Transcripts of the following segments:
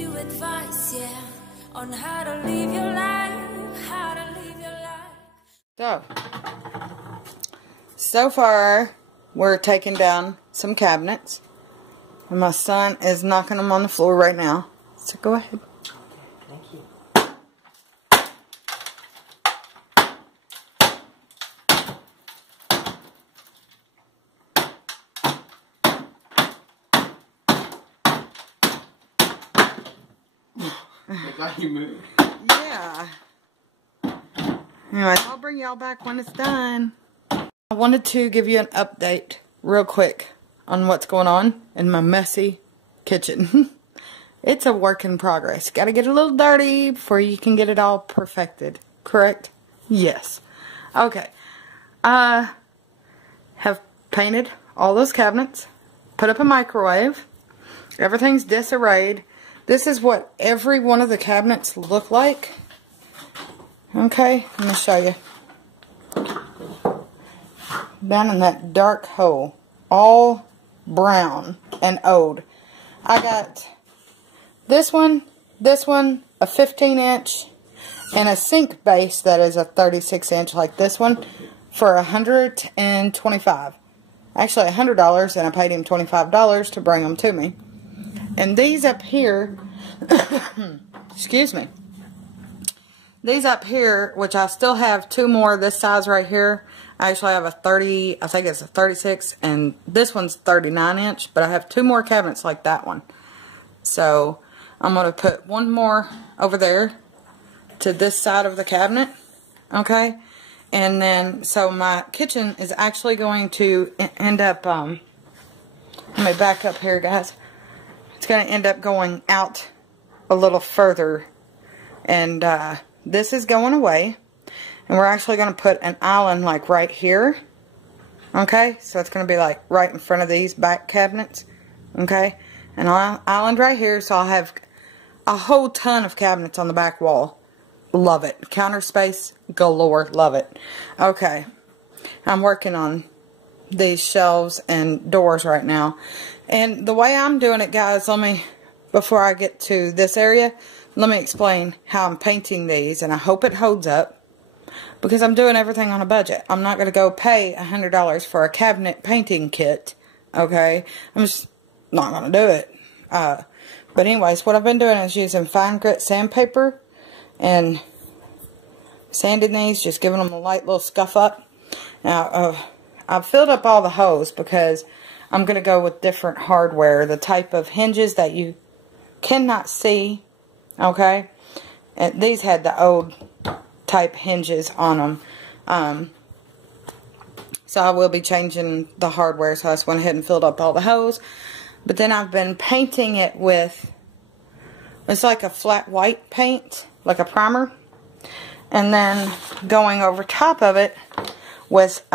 you advice, yeah, on how to live your life, how to live your life. So far, we're taking down some cabinets. And my son is knocking them on the floor right now. So go ahead. Thank you. Yeah. Anyway, I'll bring y'all back when it's done. I wanted to give you an update real quick on what's going on in my messy kitchen. It's a work in progress. Got to get a little dirty before you can get it all perfected. Correct? Yes. Okay. I have painted all those cabinets. Put up a microwave. Everything's disarrayed. This is what every one of the cabinets look like. Okay, let me show you. Down in that dark hole, all brown and old. I got this one, a 15-inch, and a sink base that is a 36-inch like this one for $125. Actually $100, and I paid him $25 to bring them to me. And these up here, excuse me, these up here, which I still have two more this size right here. I actually have a 30, I think it's a 36, and this one's 39-inch, but I have two more cabinets like that one. So I'm going to put one more over there to this side of the cabinet, okay? And then, so my kitchen is actually going to end up, let me back up here, guys. It's going to end up going out a little further, and this is going away. And we're actually going to put an island like right here. Okay? So it's going to be like right in front of these back cabinets. Okay? An island right here. So I'll have a whole ton of cabinets on the back wall. Love it. Counter space galore. Love it. Okay. I'm working on these shelves and doors right now. And the way I'm doing it, guys, before I get to this area, let me explain how I'm painting these. And I hope it holds up. Because I'm doing everything on a budget. I'm not going to go pay $100 for a cabinet painting kit. Okay? I'm just not going to do it. But anyways, what I've been doing is using fine grit sandpaper. And sanding these. Just giving them a light little scuff up. Now, I've filled up all the holes. Because I'm going to go with different hardware. The type of hinges that you cannot see. Okay? And these had the old type hinges on them. So I will be changing the hardware, so I just went ahead and filled up all the holes. But then I've been painting it with, it's like a flat white paint, like a primer. And then going over top of it with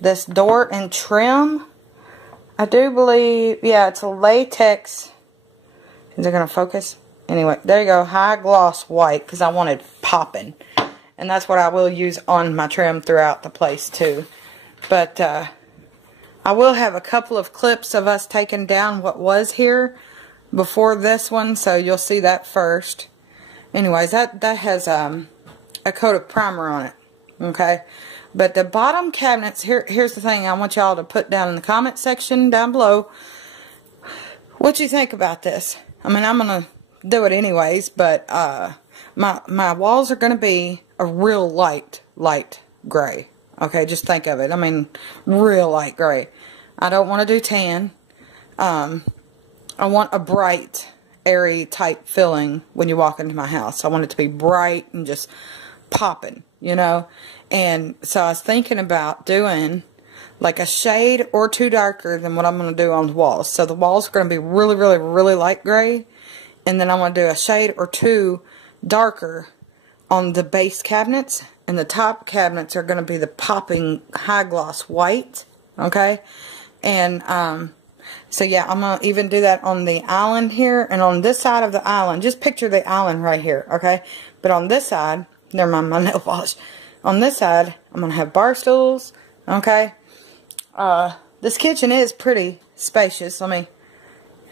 this door and trim. I do believe, yeah, it's a latex. Is it going to focus? Anyway, there you go, high gloss white, because I wanted popping. And that's what I will use on my trim throughout the place too. But I will have a couple of clips of us taking down what was here before this one. So you'll see that first. Anyways, that has a coat of primer on it. Okay. But the bottom cabinets, here's the thing I want y'all to put down in the comment section down below. What you think about this? I mean, I'm going to do it anyways. But my walls are going to be a real light gray. Okay, just think of it. I mean, real light gray. I don't want to do tan. I want a bright, airy type feeling when you walk into my house. I want it to be bright and just popping, you know. And so I was thinking about doing like a shade or two darker than what I'm going to do on the walls. So the walls are going to be really, really, really light gray. And then I'm going to do a shade or two darker on the base cabinets, and the top cabinets are going to be the popping high gloss white. Okay, and so yeah, I'm going to even do that on the island here, and on this side of the island, just picture the island right here. Okay, but on this side, never mind my nail polish, on this side I'm going to have bar stools. Okay, this kitchen is pretty spacious. Let me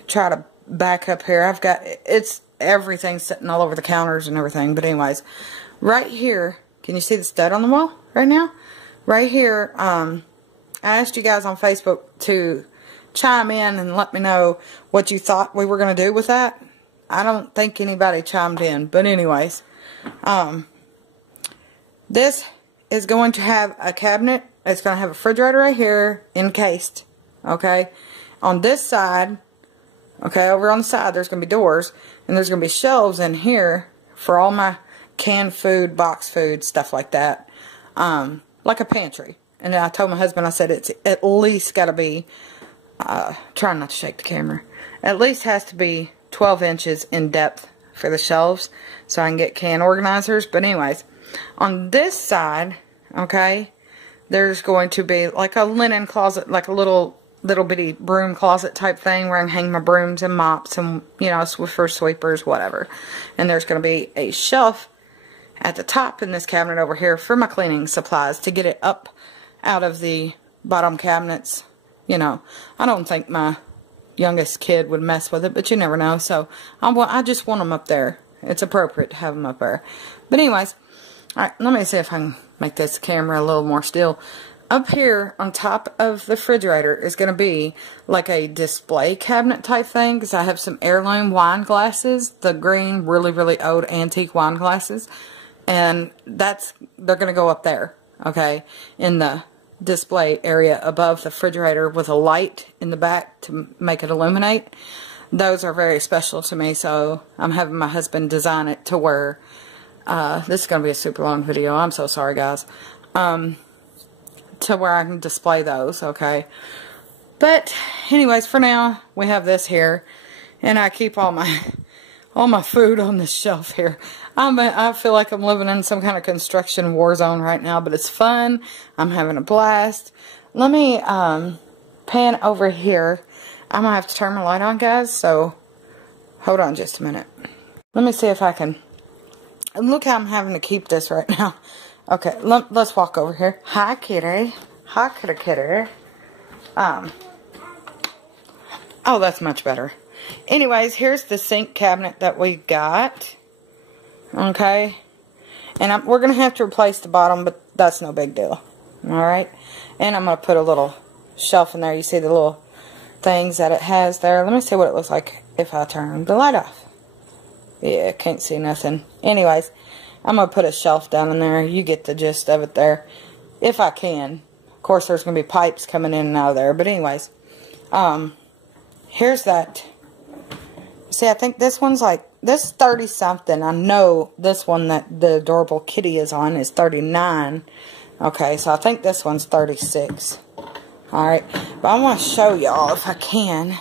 try to back up here. I've got, it's everything's sitting all over the counters and everything. But anyways, right here, can you see the stud on the wall right now? Right here, I asked you guys on Facebook to chime in and let me know what you thought we were going to do with that. I don't think anybody chimed in, but anyways, this is going to have a cabinet. It's going to have a refrigerator right here, encased, okay? On this side, okay, over on the side, there's going to be doors, and there's going to be shelves in here for all my canned food, box food, stuff like that, like a pantry. And I told my husband, I said, it's at least got to be, trying not to shake the camera, at least has to be 12 inches in depth for the shelves so I can get can organizers. But anyways, on this side, okay, there's going to be like a linen closet, like a little bitty broom closet type thing where I can hang my brooms and mops and, you know, Swiffer sweepers, whatever. And there's going to be a shelf at the top in this cabinet over here for my cleaning supplies to get it up out of the bottom cabinets. You know, I don't think my youngest kid would mess with it, but you never know. So I just want them up there. It's appropriate to have them up there. But anyways, alright, let me see if I can make this camera a little more still. Up here on top of the refrigerator is going to be like a display cabinet type thing, because I have some heirloom wine glasses, the green, really, really old antique wine glasses, and they're going to go up there, okay, in the display area above the refrigerator with a light in the back to make it illuminate. Those are very special to me, so I'm having my husband design it to where, this is going to be a super long video, I'm so sorry guys, to where I can display those, okay. But anyways, for now we have this here, and I keep all my food on this shelf here. I feel like I'm living in some kind of construction war zone right now, but it's fun. I'm having a blast. Let me pan over here. I'm gonna have to turn my light on, guys, so hold on just a minute. Let me see if I can. Look how I'm having to keep this right now. Okay, let's walk over here. Hi, kitty. Hi, kitty. Oh, that's much better. Anyways, here's the sink cabinet that we got. Okay. And we're going to have to replace the bottom, but that's no big deal. Alright. And I'm going to put a little shelf in there. You see the little things that it has there. Let me see what it looks like if I turn the light off. Yeah, can't see nothing. Anyways, I'm going to put a shelf down in there. You get the gist of it there. If I can. Of course, there's going to be pipes coming in and out of there. But anyways, here's that. See, I think this one's like, this is 30 something. I know this one that the adorable kitty is on is 39. Okay, so I think this one's 36. Alright, but I want to show y'all if I can.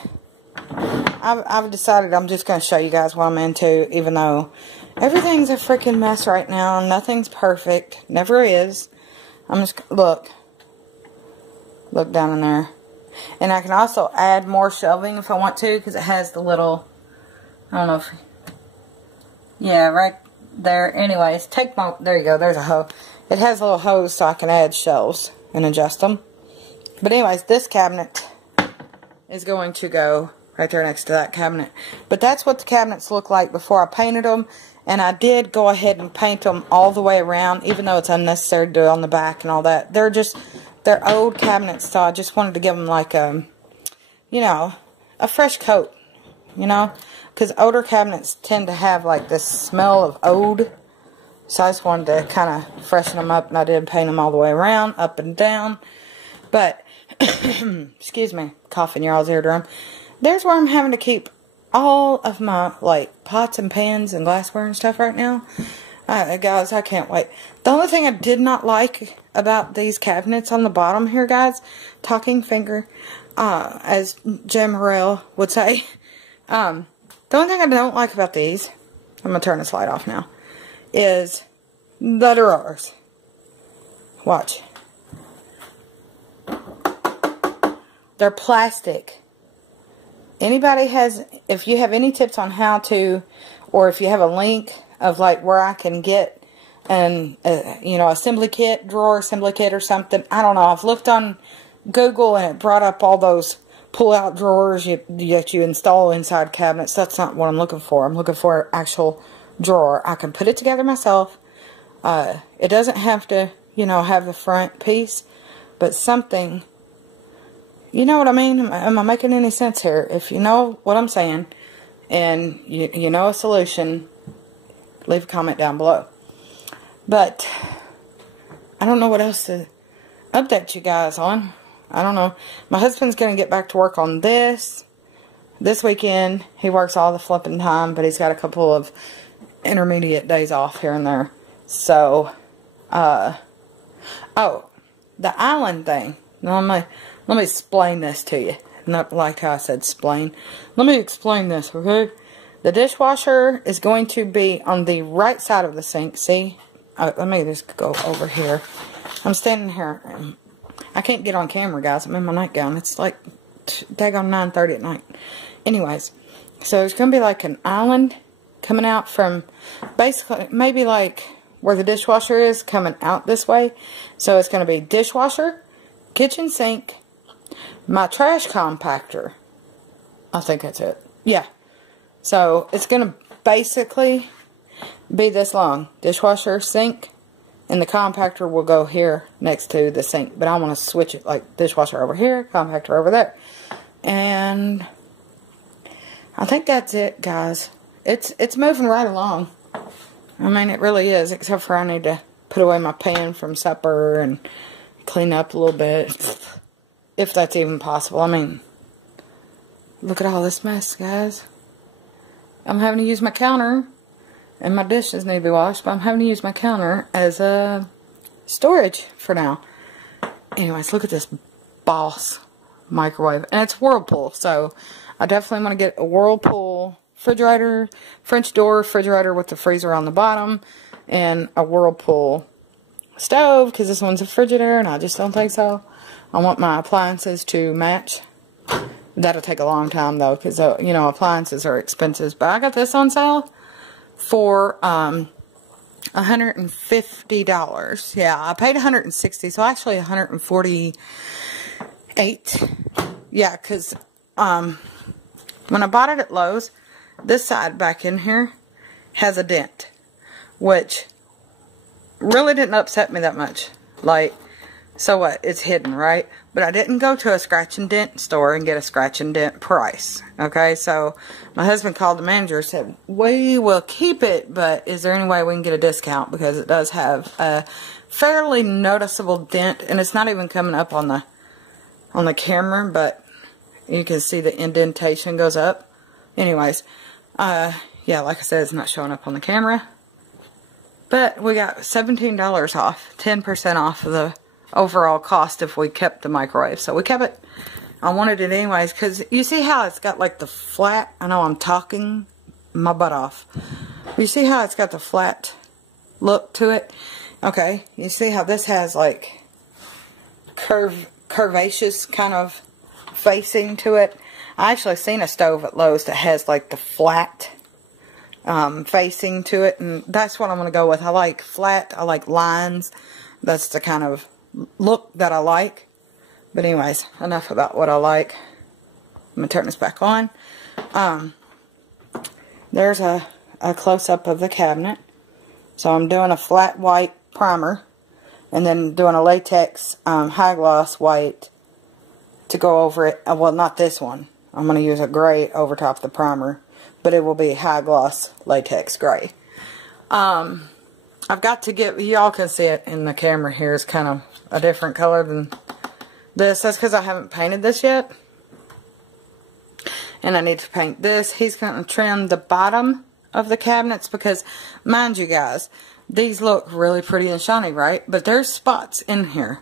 I've decided I'm just going to show you guys what I'm into, even though everything's a freaking mess right now. Nothing's perfect. Never is. I'm just, look down in there. And I can also add more shelving if I want to, because it has the little, I don't know if, yeah, right there. Anyways, there you go, there's a hose. It has a little hose so I can add shelves and adjust them. But anyways, this cabinet is going to go right there next to that cabinet. But that's what the cabinets look like before I painted them. And I did go ahead and paint them all the way around, even though it's unnecessary to do it on the back and all that. They're old cabinets, so I just wanted to give them like a, you know, a fresh coat, you know. Because older cabinets tend to have like this smell of old. So I just wanted to kind of freshen them up, and I did paint them all the way around, up and down. But, excuse me, coughing your all's eardrum. There's where I'm having to keep all of my, like, pots and pans and glassware and stuff right now. Guys, I can't wait. The only thing I did not like about these cabinets on the bottom here, guys, talking finger, as Jim Morrell would say, the only thing I don't like about these, I'm going to turn this light off now, is the drawers. Watch. They're plastic. Anybody has, if you have any tips on how to, or if you have a link of like where I can get an, you know, assembly kit, drawer assembly kit or something, I don't know. I've looked on Google and it brought up all those pull-out drawers that you install inside cabinets. That's not what I'm looking for. I'm looking for an actual drawer. I can put it together myself. It doesn't have to, you know, have the front piece, but something, you know what I mean? Am I making any sense here? If you know what I'm saying, and you know a solution, leave a comment down below. But I don't know what else to update you guys on. I don't know. My husband's going to get back to work on this weekend. He works all the flipping time, but he's got a couple of intermediate days off here and there. So, oh, the island thing. Now, let me explain this to you. Not like how I said explain. Let me explain this, okay? The dishwasher is going to be on the right side of the sink. See? Let me just go over here. I'm standing here. I can't get on camera, guys. I'm in my nightgown. It's like daggone 9:30 at night. Anyways, so there's going to be like an island coming out from basically maybe like where the dishwasher is coming out this way. So it's going to be dishwasher, kitchen sink, my trash compactor. I think that's it. Yeah. So it's going to basically be this long. Dishwasher, sink, and the compactor will go here next to the sink. But I want to switch it like dishwasher over here, compactor over there. And I think that's it, guys. It's moving right along. I mean, it really is. Except for I need to put away my pan from supper and clean up a little bit. If that's even possible. I mean, look at all this mess, guys. I'm having to use my counter. And my dishes need to be washed, but I'm having to use my counter as a storage for now. Anyways, look at this Boss microwave. And it's Whirlpool, so I definitely want to get a Whirlpool refrigerator, French door refrigerator with the freezer on the bottom, and a Whirlpool stove, because this one's a Frigidaire, and I just don't think so. I want my appliances to match. That'll take a long time, though, because, you know, appliances are expensive. But I got this on sale for $150. Yeah, I paid $160, so actually $148. Yeah, because when I bought it at Lowe's, this side back in here has a dent, which really didn't upset me that much. Like, so what? It's hidden, right? But I didn't go to a scratch and dent store and get a scratch and dent price. Okay, so my husband called the manager and said, we will keep it, but is there any way we can get a discount? Because it does have a fairly noticeable dent, and it's not even coming up on the camera, but you can see the indentation goes up. Anyways, yeah, like I said, it's not showing up on the camera. But we got $17 off, 10% off of the overall cost if we kept the microwave. So we kept it. I wanted it anyways, because you see how it's got like the flat, I know I'm talking my butt off. You see how it's got the flat look to it? Okay, you see how this has like curvaceous kind of facing to it? I actually seen a stove at Lowe's that has like the flat facing to it, and that's what I'm going to go with. I like flat, I like lines. That's the kind of look that I like. But anyways, enough about what I like. I'm going to turn this back on. There's a close-up of the cabinet. So I'm doing a flat white primer, and then doing a latex high gloss white to go over it. Well, not this one. I'm going to use a gray over top of the primer, but it will be high gloss latex gray. I've got to get, y'all can see it in the camera here, it's kind of a different color than this. That's because I haven't painted this yet. And I need to paint this. He's going to trim the bottom of the cabinets because, mind you guys, these look really pretty and shiny, right? But there's spots in here.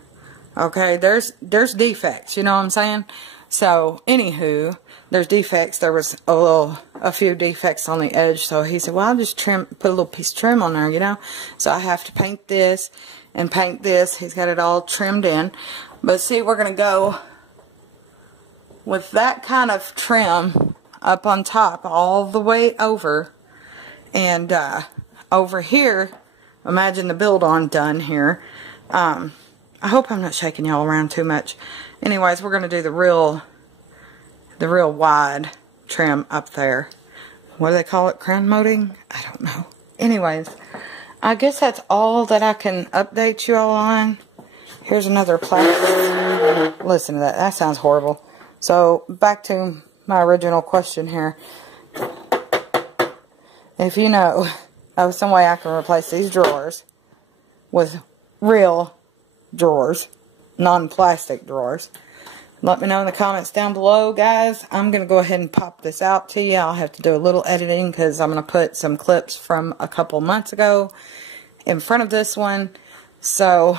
Okay, there's defects, you know what I'm saying? So, anywho, there's defects. There was a few defects on the edge. So he said, well, I'll just put a little piece of trim on there, you know. So I have to paint this and paint this. He's got it all trimmed in. But see, we're going to go with that kind of trim up on top all the way over. And over here, imagine the build-on done here. I hope I'm not shaking y'all around too much. Anyways, we're going to do the real the real wide trim up there. What do they call it? Crown molding? I don't know. Anyways, I guess that's all that I can update you all on. Here's another plastic. Listen to that. That sounds horrible. So, back to my original question here. If you know of some way I can replace these drawers with real drawers, non-plastic drawers, let me know in the comments down below, guys. I'm going to go ahead and pop this out to you. I'll have to do a little editing because I'm going to put some clips from a couple months ago in front of this one. So,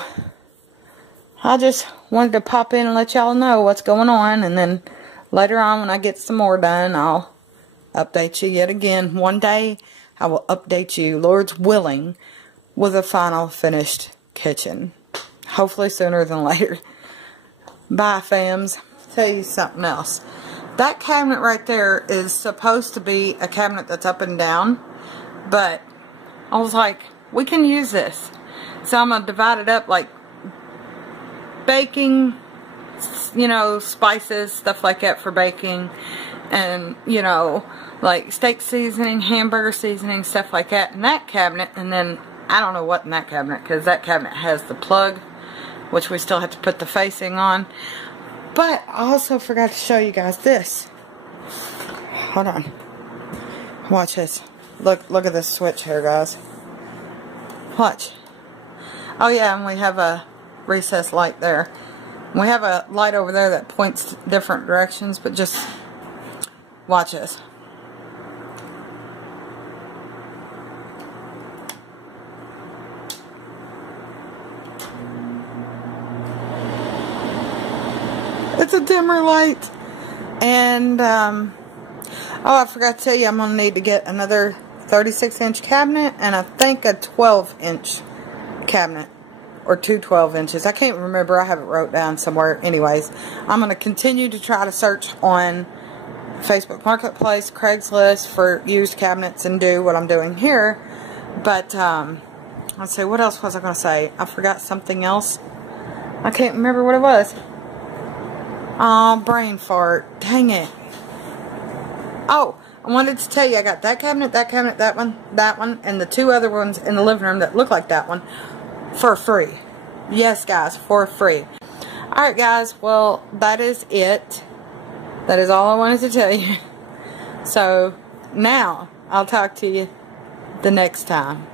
I just wanted to pop in and let y'all know what's going on. And then later on when I get some more done, I'll update you yet again. One day, I will update you, Lord's willing, with a final finished kitchen. Hopefully sooner than later. Bye, fams. Tell you something else. That cabinet right there is supposed to be a cabinet that's up and down. But I was like, we can use this. So I'm going to divide it up like baking, you know, spices, stuff like that for baking. And, you know, like steak seasoning, hamburger seasoning, stuff like that in that cabinet. And then, I don't know what in that cabinet, because that cabinet has the plug, which we still have to put the facing on. But I also forgot to show you guys this. Hold on. Watch this. Look at this switch here, guys. Watch. Oh yeah, and we have a recessed light there. We have a light over there that points different directions, but just watch this. It's a dimmer light. And, oh, I forgot to tell you, I'm going to need to get another 36-inch cabinet and I think a 12-inch cabinet. Or two 12 inches. I can't remember. I have it wrote down somewhere. Anyways, I'm going to continue to try to search on Facebook Marketplace, Craigslist for used cabinets and do what I'm doing here. But, let's see, what else was I going to say? I forgot something else. I can't remember what it was. Oh, brain fart. Dang it. Oh, I wanted to tell you, I got that cabinet, that one, and the two other ones in the living room that look like that one for free. Yes, guys, for free. Alright, guys, well, that is it. That is all I wanted to tell you. So, now, I'll talk to you the next time.